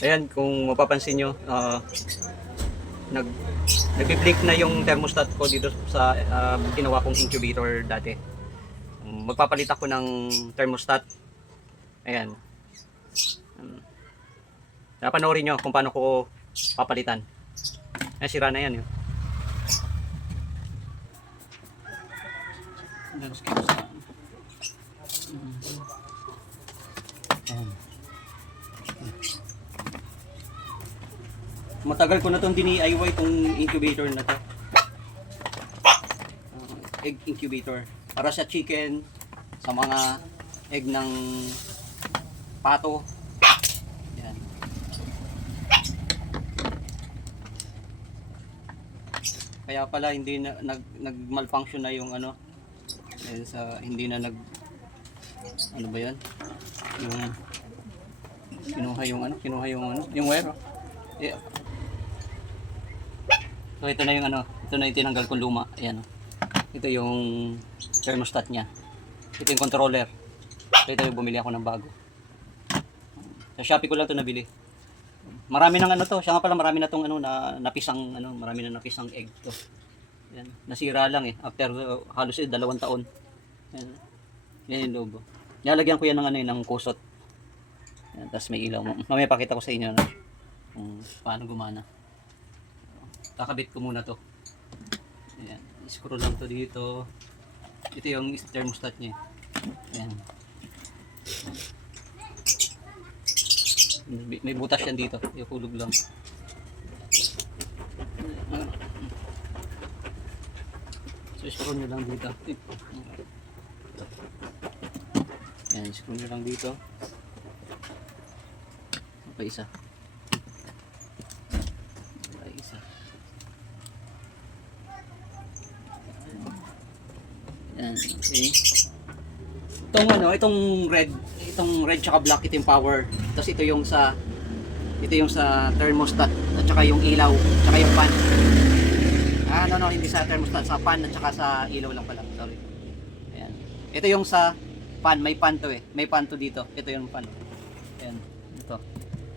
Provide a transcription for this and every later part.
Ayan, kung mapapansin nyo, nag nagbi-blink na yung thermostat ko dito sa ginawa kong incubator dati. Magpapalit ako ng thermostat. Ayan. Napanoorin nyo kung paano ko papalitan. Ayan, sira na yan. Yun. Matagal ko na itong DIY itong incubator na to. Egg incubator. Para sa chicken, sa mga egg ng pato. Yan. Kaya pala hindi na nag-malfunction na yung ano. Sa hindi na ano ba 'yan? Yung kinuha yung wire. Yeah. So ito na yung ito na yung tinanggal kong luma. Ayan. Ito yung thermostat niya. Ito yung controller. So ito yung bumili ako ng bago. Sa Shopee ko lang ito nabili. Marami nang to. Siya nga pala marami na tong marami na napisang egg to. Ayan. Nasira lang after halos 2 taon. Ayan. Yan yung logo. Nilalagyan ko yan ng kusot. Ayan, tapos may ilaw. Mamaya pakita ko sa inyo kung paano gumana. Kakabit ko muna to. Ayan. Screw lang to dito. Ito yung thermostat niya. Ayan. May butas yan dito. Yung hulog lang. So, screw nyo lang dito. Ayan, screw nyo lang dito. Pa isa. Yan, okay. Itong red tsaka black, ito yung power. Tapos ito yung sa thermostat at saka yung ilaw, tsaka yung fan. Hindi sa thermostat, sa fan at saka sa ilaw lang pala. Sorry. Ayan. Ito yung sa fan, may fan to May fan to dito. Ito yung fan. Ayan, ito.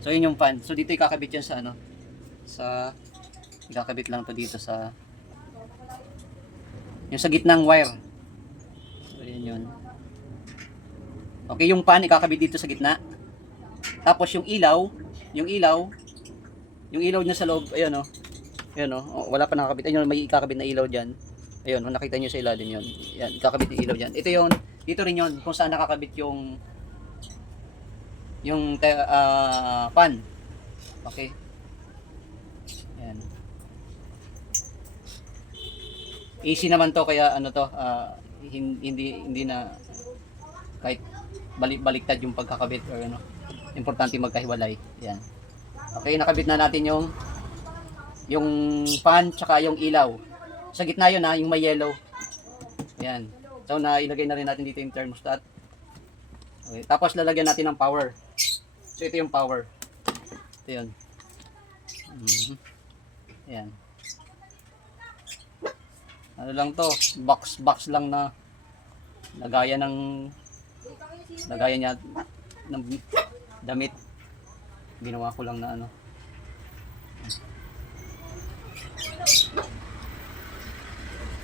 So yun yung fan. So dito ikakabit yan ikakabit lang to dito yung sa gitnang wire. Yun. Okay, yung pan ikakabit dito sa gitna. Tapos yung ilaw niya sa loob, ayun wala pa nakakabit. Ayun, may ikakabit na ilaw diyan. Ayun, nakita niyo sa ilalim 'yon. Yan, ikakabit yung ilaw diyan. Ito 'yon, dito rin 'yon kung saan nakakabit yung pan. Okay. Yan. AC naman to kaya hindi na kahit baliktad yung pagkakabit or importante magkahiwalay. Yan. Okay, nakabit na natin yung fan tsaka yung ilaw. Sa gitna yun yung may yellow. Yan. So ilagay na rin natin dito yung thermostat. Okay, tapos lalagyan natin ng power. So ito yung power. Ito yun. Yan. Ano lang to, box lang na lagayan niya ng damit. Ginawa ko lang na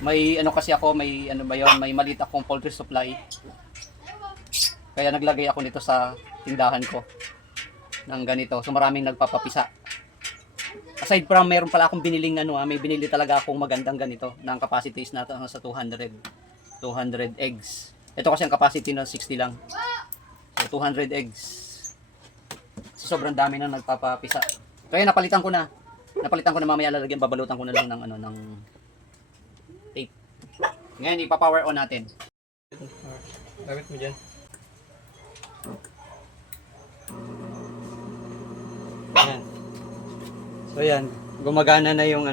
may kasi ako, may may maliit akong poultry supply. Kaya naglagay ako nito sa tindahan ko ng ganito. So maraming nagpapapisa. Aside from meron pala akong biniling may binili talaga akong magandang ganito ng capacity is na sa 200 eggs. Ito kasi ang capacity ng 60 lang. So 200 eggs. So, sobrang dami nang nagpapapisa. Kaya napalitan ko na mamaya babalutan ko na lang ng tape. Ngayon ipa-power on natin. Gamit mo diyan. Yan. So yan, gumagana na yung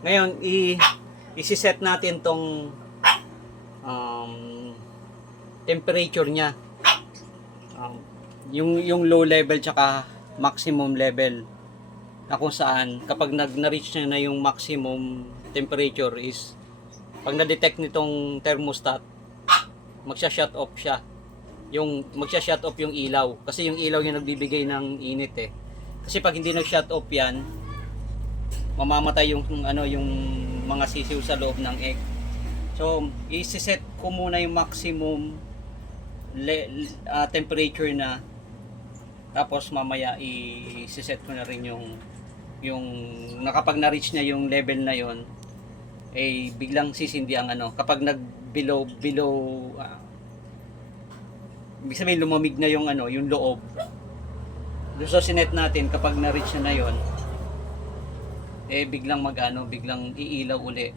ngayon i-set natin tong temperature niya. Yung low level tsaka maximum level na kung saan kapag na-reach na yung maximum temperature is pag na-detect nitong thermostat magsha-shut off siya. yung magsha-shut off yung ilaw. Kasi yung ilaw yung nagbibigay ng init eh. Kasi pag hindi nag-shut off yan, mamamatay yung ano yung mga sisiw sa loob ng egg. So, i-set ko muna yung maximum temperature na, tapos mamaya i-set ko na rin yung nakapag na-reach na yung level na yon, eh biglang sisindi ang ano kapag nag below ibig sabihin lumamig na yung ano yung loob doon sa sinet natin. Kapag na-reach na yon, eh biglang biglang iilaw uli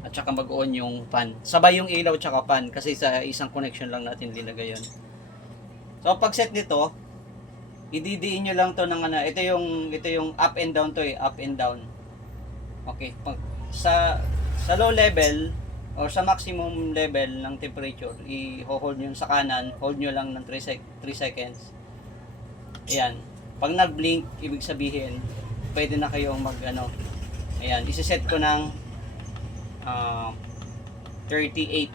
at saka mag-on yung fan. Sabay yung ilaw at saka fan kasi sa isang connection lang natin linagay yun. So pag set nito, ididiin nyo lang to ng ano, ito yung up and down to eh, up and down. Okay, pag sa low level or sa maximum level ng temperature, i-hold nyo sa kanan, hold nyo lang ng 3 seconds. Ayan. Pag nag-blink, ibig sabihin, pwede na kayong mag ano. Ayan, isi-set ko ng 38.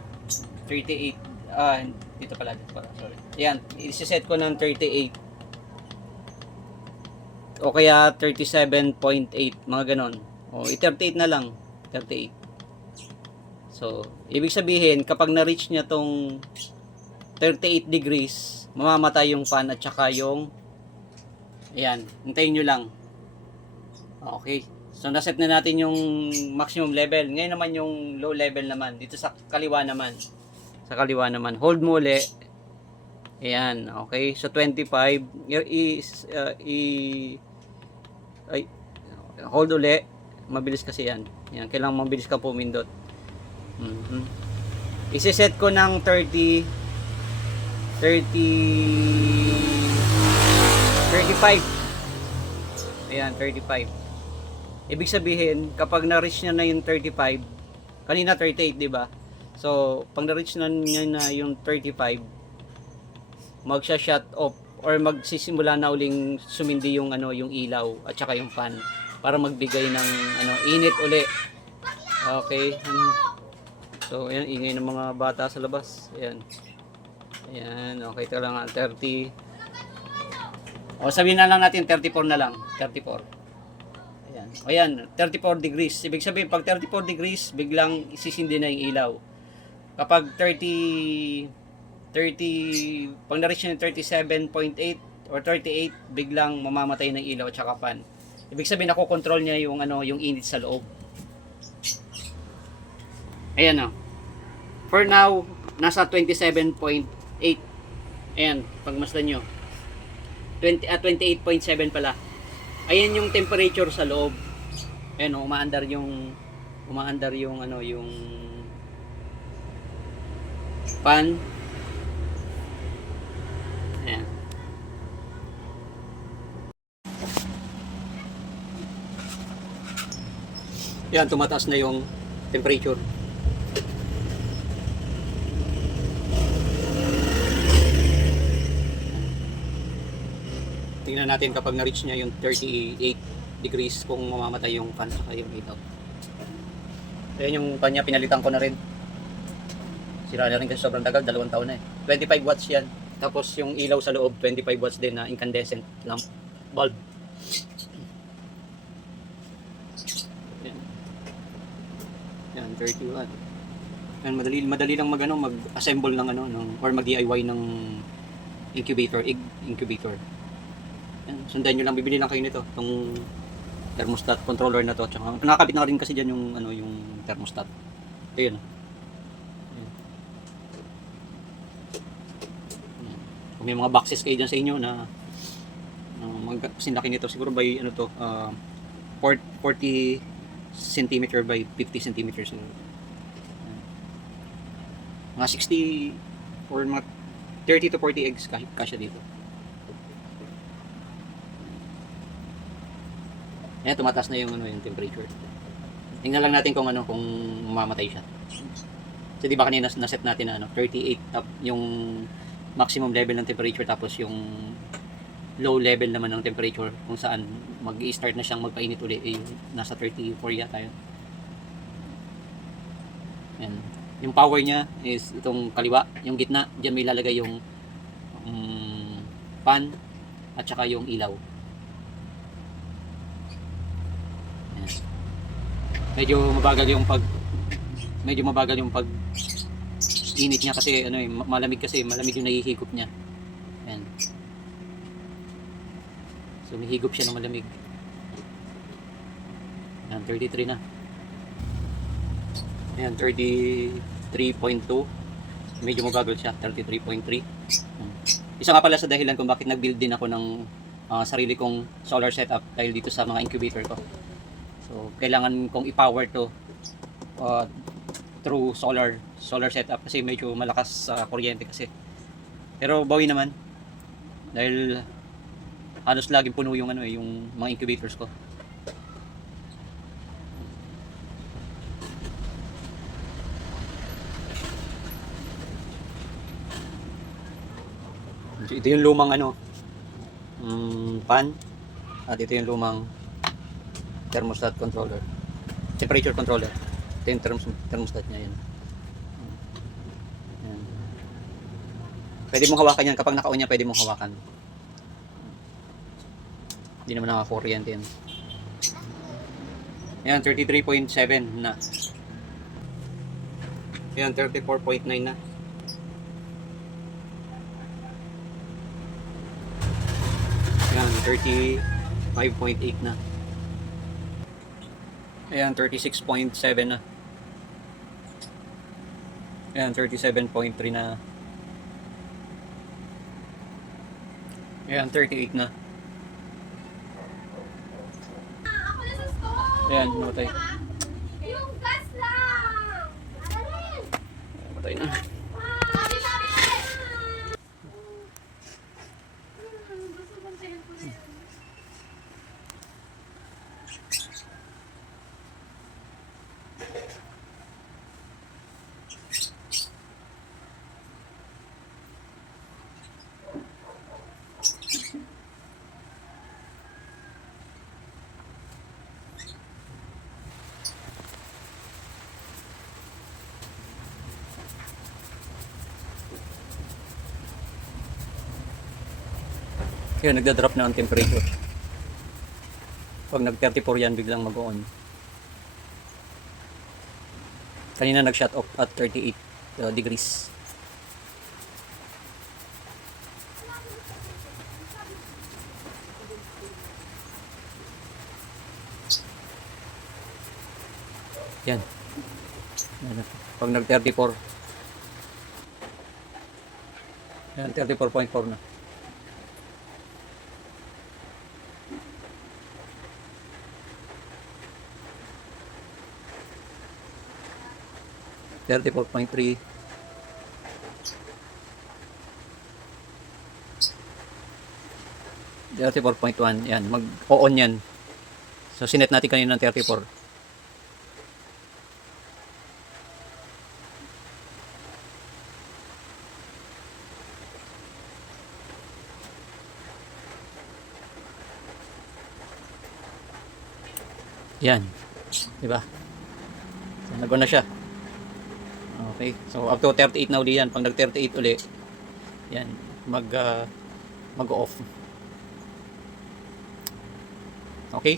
Dito pala, sorry. Ayan, isi-set ko ng 38. O kaya 37.8, mga ganon. O, i-38 na lang. 38. So, ibig sabihin, kapag na-reach niya tong 38 degrees, mamamatay yung fan at saka yung ayan, hintayin nyo lang. Okay. So, naset na natin yung maximum level. Ngayon naman yung low level naman. Dito sa kaliwa naman. Sa kaliwa naman. Hold mo uli. Ayan. Okay. So, 25. Hold uli. Mabilis kasi yan. Ayan. Kailangan mabilis ka pumindot. Isi-set ko ng 35. Ayan, 35. Ibig sabihin, kapag na-reach niya na yung 35, kanina 38, di ba? So, pag na-reach na niya na yung 35, magsha-shut off or magsisimula na uling sumindi yung ano, yung ilaw at saka yung fan para magbigay ng ano, init uli. Okay. So, ayan, ingay ng mga bata sa labas. Ayan. Ayan, okay, ito lang 30. O sabihin na lang natin 34 na lang, 34. Ayan. O yan, 34 degrees. Ibig sabihin pag 34 degrees, biglang isisindi na yung ilaw. Kapag 30 pag na-reach na yung 37.8 or 38, biglang mamamatay ng ilaw at saka fan. Ibig sabihin nakokontrol niya yung ano, yung init sa loob. Ayan o. For now, nasa 27.8. Ayan, pagmasdan nyo. 28.7 pala. Ayan yung temperature sa loob. Ayan o, umaandar yung ano, yung fan. Ayan. Ayan, tumataas na yung temperature. Tingnan natin kapag na-reach niya yung 38 degrees kung mamamatay yung fan saka yung ilaw. Ayan yung kanya, pinalitan ko na rin. Sira na rin kasi sobrang tagal, 2 taon na eh. 25 watts yan. Tapos yung ilaw sa loob, 25 watts din na incandescent lamp bulb. Ayan. Ayan, 31. Ayan, madali lang mag-assemble ng ano, or mag-DIY ng egg incubator. Yan, sundan nyo lang, bibili lang kayo nito, itong thermostat controller na to, tsaka nakakabit na rin kasi dyan yung ano, yung thermostat. Ayun. Kung may mga boxes kayo dyan sa inyo na sinlaki nito, siguro by ano to, 40 cm by 50 cm mga 60 or mga 30 to 40 eggs kasya dito. Ayan, tumataas na yung ano, yung temperature. Tingnan lang natin kung ano, kung mamamatay siya. So di ba kanina na-set natin na ano, 38 up yung maximum level ng temperature, tapos yung low level naman ng temperature kung saan mag-i-start na siyang magpainit uli, eh, nasa 34 yata yun. Ayan. Yung power niya is itong kaliwa, yung gitna, diyan may ilalagay yung fan at saka yung ilaw. Yan. Medyo mabagal yung pag init niya kasi ano malamig yung nahihigop niya. Yan. So umihigop siya ng malamig. Yan, 33 na. Ayan, 33.2. Medyo mabagal siya, 33.3. Isa nga pala sa dahilan kung bakit nag-build din ako ng sarili kong solar setup dahil dito sa mga incubator ko. So, kailangan kong i-power to through solar setup kasi medyo malakas sa kuryente kasi. Pero bawi naman dahil halos laging puno yung yung mga incubators ko. So, ito yung lumang fan at ito yung lumang thermostat controller, temperature controller. Ito yung thermostat niya yan. Yan. Pwede mong hawakan yan kapag naka-on niya, pwede mong hawakan. Hindi naman naka-kuryente yan. Yan, 33.7 na. Yan, 34.9 na. Ayan, 35.8 na. Ayan, 36.7 na. Ayan, 37.3 na. Ayan, 38 na. Ayan, namatay. Yung gas lang! Namatay na. Kaya nagda-drop na ang temperature. Pag nag-34 yan, biglang mag-on. Kanina nag-shut off at 38 degrees. Yan. Pag nag-34. Yan, 34.4 na. $34.3. 34.1. Yan, mag-on yan. So, sinet natin kanina ng 34. Yan. Diba? So, nag-on na siya. Okay. So, up to 38 na uli yan. Pag nag-38 uli, yan, mag-off. Okay?